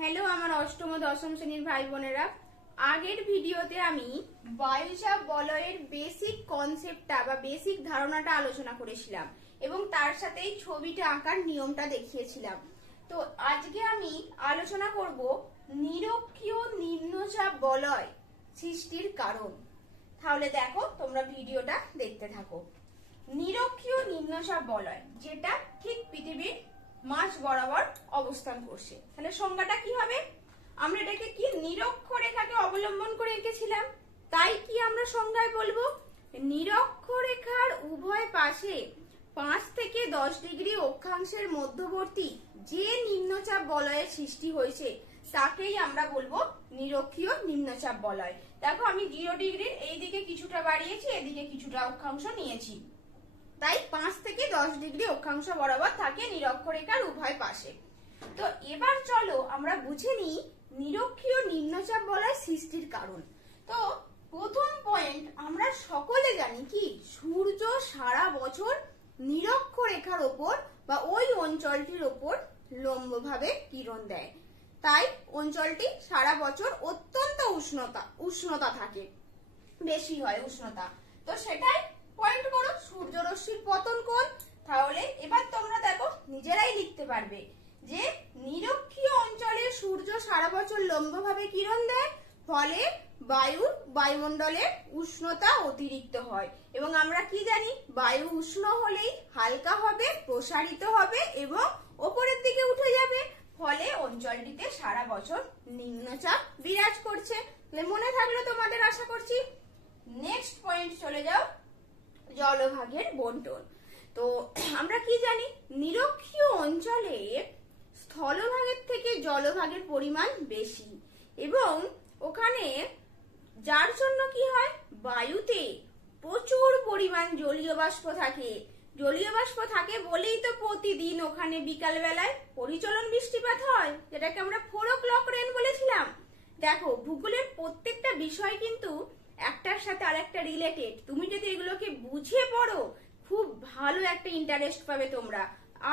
Hello আমার অষ্টম ও দশম শ্রেণীর ভাই বোনেরা, আগের ভিডিওতে আমি বায়ুচাপ বলয়ের বেসিক কনসেপ্টটা বা বেসিক ধারণাটা আলোচনা করেছিলাম এবং তার সাথে এই ছবিটা আঁকার নিয়মটা দেখিয়েছিলাম। তো আজকে আমি আলোচনা করব নিরক্ষীয় নিম্নচাপ বলয় সৃষ্টির কারণ। তাহলে দেখো, তোমরা ভিডিওটা দেখতে থাকো। নিরক্ষীয় নিম্নচাপ বলয় যেটা ঠিক পৃথিবীর মাঝ বরাবর অবস্থান করছে, তাহলে সংজ্ঞাটা কি হবে? আমরা এটাকে কি নিরক্ষরেখাকে অবলম্বন করে এঁকেছিলাম, তাই কি আমরা সংজ্ঞায় বলবো নিরক্ষরেখার উভয় পাশে 5 থেকে 10 ডিগ্রি অক্ষাংশের মধ্যবর্তী যে নিম্নচাপ বলয়ের সৃষ্টি হয়েছে তাকেই আমরা বলবো নিরক্ষীয় নিম্নচাপ বলয়। দেখো, আমি 0 ডিগ্রির এইদিকে কিছুটা বাড়িয়েছি, এদিকে কিছুটা অক্ষাংশ নিয়েছি, তাই 5 থেকে 10 ডিগ্রি অক্ষাংশ বরাবর থাকে নিরক্ষরেখার উভয় পাশে। তো এবার চলো আমরা বুঝে নিই নিরক্ষীয় নিম্নচাপ বলয় সৃষ্টির কারণ। তো প্রথম পয়েন্ট, আমরা সকলে জানি কি সূর্য সারা বছর নিরক্ষরেখার ওপর বা ওই অঞ্চলটির ওপর লম্বভাবে কিরণ দেয়, তাই অঞ্চলটি সারা বছর অত্যন্ত উষ্ণতা থাকে, বেশি হয় উষ্ণতা। তো সেটাই পয়েন্ট করো সূর্যরশ্মির পতন কোণ। তাহলে এবার তোমরা দেখো, নিজেরাই লিখতে পারবে যে নিরক্ষীয় অঞ্চলে সূর্য সারা বছর লম্বভাবে কিরণ দেয়, ফলে বায়ুমণ্ডলে উষ্ণতা অতিরিক্ত হয়। এবং আমরা কি জানি, বায়ু উষ্ণ হলেই হালকা হবে, প্রসারিত হবে এবং ওপরের দিকে উঠে যাবে, ফলে অঞ্চলটিতে সারা বছর নিম্নচাপ বিরাজ করছে। মনে থাকলো তোমাদের, আশা করছি। নেক্সট পয়েন্ট চলে যাও, জলভাগের বন্টন। তো আমরা কি জানি, নিরক্ষীয় অঞ্চলে স্থলভাগের থেকে জলভাগের পরিমাণ বেশি এবং ওখানে যার জন্য কি হয়, বায়ুতে প্রচুর পরিমাণ জলীয় বাষ্প থাকে। জলীয় বাষ্প থাকে বলেই তো প্রতিদিন ওখানে বিকাল বেলায় পরিচলন বৃষ্টিপাত হয়, যেটাকে আমরা 4 o'clock রেন বলেছিলাম। দেখো, ভূগোলের প্রত্যেকটা বিষয় কিন্তু একটার সাথে আরেকটা রিলেটেড। তুমি যদি এগুলোকে বুঝে পড়ো, খুব ভালো একটা ইন্টারেস্ট পাবে তোমরা,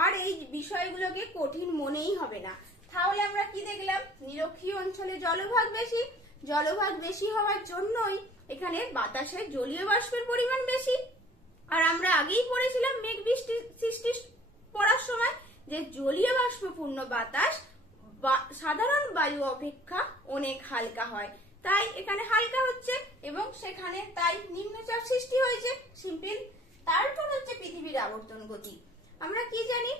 আর এই বিষয়গুলোকে কঠিন মনেই হবে না। তাহলে আমরা কি দেখলাম, নিরক্ষীয় অঞ্চলে জলভাগ বেশি, জলভাগ বেশি হওয়ার জন্যই এখানে বাতাসে জলীয় বাষ্পের পরিমাণ বেশি। আর আমরা আগেই পড়েছিলাম মেঘ বৃষ্টি সৃষ্টি পড়ার সময় যে জলীয় বাষ্পপূর্ণ বাতাস সাধারণ বায়ু অপেক্ষা অনেক হালকা হয়, তাই এখানে হালকা হচ্ছে এবং সেখানে তাই নিম্নচাপ সৃষ্টি হয়েছে, সিম্পল। তারপর হচ্ছে পৃথিবীর আবর্তন গতি। আমরা কি জানি,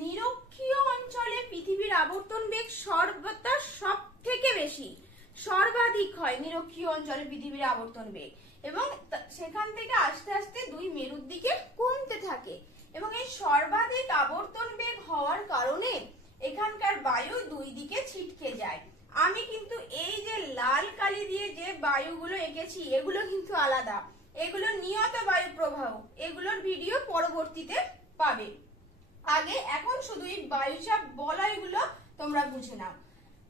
নিরক্ষীয় অঞ্চলে পৃথিবীর আবর্তন বেগ সব থেকে বেশি, সর্বাধিক হয় নিরক্ষীয় অঞ্চলে পৃথিবীর আবর্তন বেগ, এবং সেখান থেকে আস্তে আস্তে 2 মেরুর দিকে কমতে থাকে। এবং এই সর্বাধিক আবর্তন বেগ হওয়ার কারণে এখানকার বায়ু 2 দিকে ছিটকে যায়। আমি কিন্তু এই যে লাল কালি দিয়ে যে বায়ুগুলো এঁকেছি এগুলো কিন্তু আলাদা, এগুলো নিয়ত বায়ু প্রবাহ, এগুলোর ভিডিও পরবর্তীতে পাবে। আগে এখন শুধু এই বায়ুচাপ বলয়গুলো তোমরা বুঝে নাও।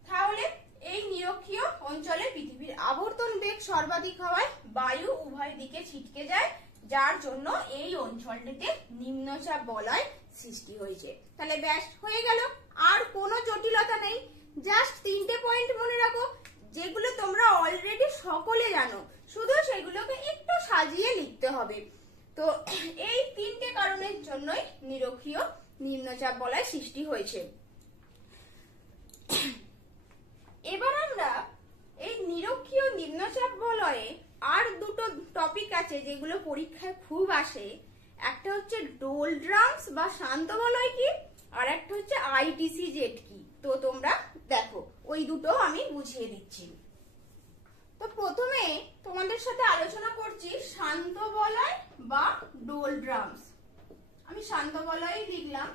তাহলে এই নিরক্ষীয় অঞ্চলে পৃথিবীর আবর্তন বেগ সর্বাধিক হওয়ায় বায়ু উভয় দিকে ছিটকে যায়, যার জন্য এই অঞ্চলটিতে নিম্নচাপ বলয় সৃষ্টি হয়েছে। তাহলে ব্যাস হয়ে গেল, আর কোনো জটিলতা নেই। জাস্ট 3টে পয়েন্ট মনে রাখো, যেগুলো তোমরা অলরেডি সকলে জানো, শুধু সেগুলোকে একটু সাজিয়ে লিখতে হবে। তো এই 3টে কারণের জন্যই নিরক্ষীয় নিম্নচাপ বলয় সৃষ্টি হয়েছে। এবার আমরা এই নিরক্ষীয় নিম্নচাপ বলয়ে আর 2টো টপিক আছে যেগুলো পরীক্ষায় খুব আসে। একটা হচ্ছে ডোলড্রামস বা শান্ত বলয় কি, আর একটা হচ্ছে আইটিসি-জেড কি। তো তোমরা দেখো, ওই দুটো আমি বুঝিয়ে দিচ্ছি। তো প্রথমে তোমাদের সাথে আলোচনা করছি শান্ত বলয় বা ডোলড্রামস। আমি শান্ত বলয় লিখলাম,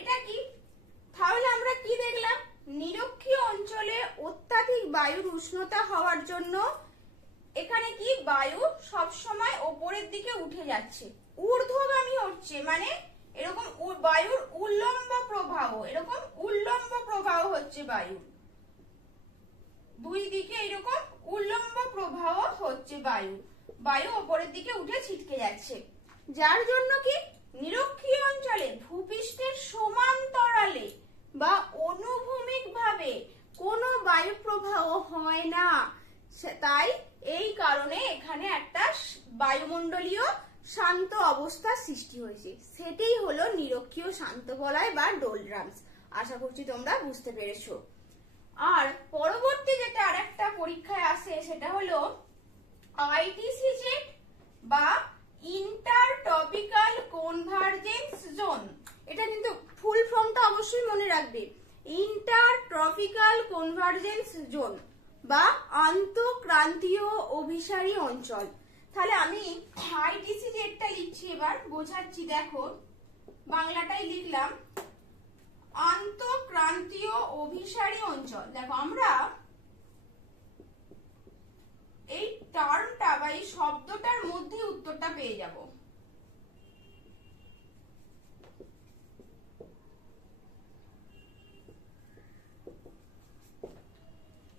এটা কি? তাহলে আমরা কি দেখলাম, নিরক্ষীয় অঞ্চলে অত্যাধিক বায়ুর উষ্ণতা হওয়ার জন্য এখানে কি বায়ু সব সময় ওপরের দিকে উঠে যাচ্ছে, ঊর্ধ্বগামী হচ্ছে, মানে এরকম বায়ুর উল্লম্ব প্রবাহ, এরকম উল্লম্ব প্রবাহ হচ্ছে বায়ুর, 2 দিকে এরকম উল্লম্ব প্রবাহ হচ্ছে, বায়ু ওপরের দিকে উঠে ছিটকে যাচ্ছে, যার জন্য কি নিরক্ষীয় অঞ্চলে ভূপৃষ্ঠের সমান্তরালে বা অনুভূমিক বায়ু প্রবাহ হয় না, তাই এই কারণে এখানে একটা বায়ুমণ্ডলীয় শান্ত অবস্থার সৃষ্টি হয়েছে, সেটাই হলো নিরক্ষীয় শান্ত বলয় বা ডোলড্রামস। আশা করছি তোমরা বুঝতে পেরেছো। আর পরবর্তী যেটা আরেকটা পরীক্ষায় আসে সেটা হলো আইটিসি জেট বা ইন্টার ট্রপিক্যাল কনভার্জেন্স জোন। এটা কিন্তু ফুল ফর্মটা অবশ্যই মনে রাখবে, ইন্টার ট্রপিক্যাল কনভার্জেন্স জোন বা আন্তঃক্রান্তীয় অভিসারী অঞ্চল। তাহলে আমি আইটিসি জেটটা লিখছি, এবার বোঝাচ্ছি। দেখো বাংলাটাই লিখলাম, আন্তঃক্রান্তীয় অভিসারী অঞ্চল। দেখো আমরা এই টার্মটা বা এই শব্দটার মধ্যে উত্তরটা পেয়ে যাব।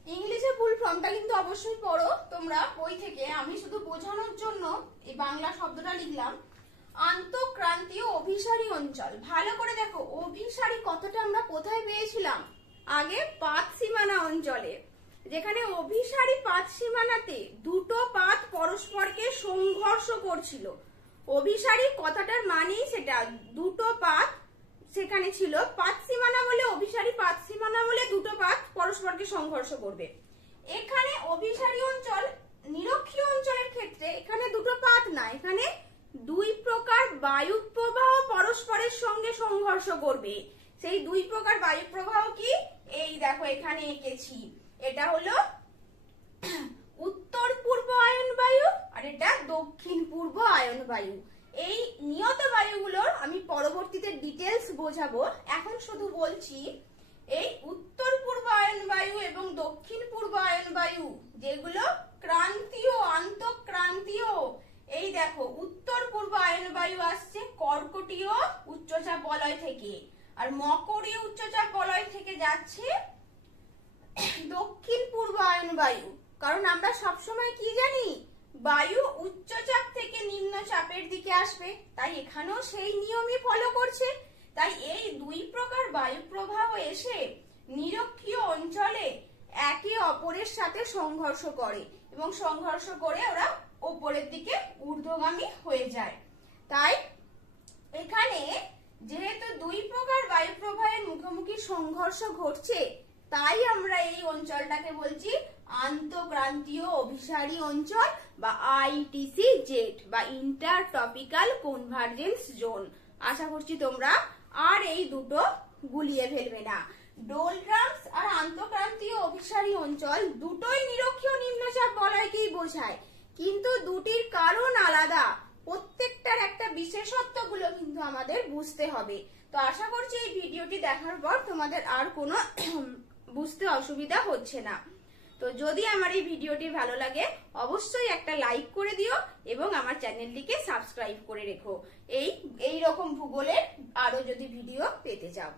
ইংলিশে ফুল ফর্মটা কিন্তু অবশ্যই পড়ো তোমরা বই থেকে, আমি শুধু বোঝানোর জন্য এই বাংলা শব্দটা লিখলাম। আন্তঃক্রান্তীয় অভিসারী অঞ্চল, ভালো করে দেখো অভিসারী কথাটা আমরা কোথায় পেয়েছিলাম? আগে পাত সীমানা অঞ্চলে, যেখানে অভিসারী পাত সীমানাতে দুটো পাত পরস্পরকে সংঘর্ষ করছিল। অভিসারী কথাটার মানেই সেটা, দুটো পাত সেখানে ছিল। পাত সীমানা বলে, অভিসারী পাত সীমানা বলে দুটো পাত পরস্পরকে সংঘর্ষ করবে। এখানে অভিসারী অঞ্চল নিরক্ষীয় অঞ্চলের ক্ষেত্রে এখানে দুটো পাত না, এখানে দুই প্রকার বায়ু প্রবাহ পরস্পরের সঙ্গে সংঘর্ষ করবে। সেই দুই প্রকার বায়ু প্রবাহ কি? এই দেখো এখানে এঁকেছি, এটা হলো উত্তর পূর্ব আয়ন বায়ু আর এটা দক্ষিণ পূর্ব আয়ন বায়ু। এই নিয়ত বায়ুগুলোর আমি পরবর্তীতে ডিটেলস বোঝাবো, এখন শুধু বলছি এই উত্তর পূর্ব আয়ন বায়ু এবং দক্ষিণ পূর্ব আয়ন বায়ু যেগুলো ক্রান্তীয় আন্তঃক্রান্তীয়, এই দেখো উত্তর পূর্ব আয়ন বায়ু আসছে কর্কটীয় উচ্চচাপ বলয় থেকে, আর মকরীয় উচ্চচাপ বলয় থেকে যাচ্ছে দক্ষিণ পূর্ব আয়ন বায়ু। কারণ আমরা সবসময় কি জানি, বায়ু উচ্চচাপ থেকে নিম্ন চাপের দিকে আসবে, তাই এখানেও সেই নিয়মই ফলো করছে। তাই এই দুই প্রকার বায়ু প্রবাহ এসে নিরক্ষীয় অঞ্চলে একে অপরের সাথে সংঘর্ষ করে এবং সংঘর্ষ করে ওরা উপরের দিকে ঊর্ধ্বগামী হয়ে যায়। তাই এখানে যেহেতু দুই প্রকার বায়ু প্রবাহের মুখোমুখি সংঘর্ষ ঘটছে, তাই আমরা এই অঞ্চলটাকে বলছি আন্তঃক্রান্তীয় অভিসারী অঞ্চল বা আইটিসি জেট বা ইন্টার ট্রপিক্যাল কনভার্জেন্স জোন। আশা করছি তোমরা আর এই দুটো গুলিয়ে ফেলবে না। ডোলড্রামস আর আন্তঃক্রান্তীয় অভিসারী অঞ্চল দুটোই নিরক্ষীয় নিম্নচাপ বলয়কেই বোঝায়, কিন্তু দুটির কারণ আলাদা, প্রত্যেকটার একটা বিশেষত্বগুলো কিন্তু আমাদের বুঝতে হবে। তো আশা করছি এই ভিডিওটি দেখার পর তোমাদের আর কোনো বুঝতে অসুবিধা হচ্ছে না। তো যদি আমার এই ভিডিওটি ভালো লাগে অবশ্যই একটা লাইক করে দিও এবং আমার চ্যানেলটিকে সাবস্ক্রাইব করে রেখো এই রকম ভূগোলের আরো যদি ভিডিও পেতে চাও।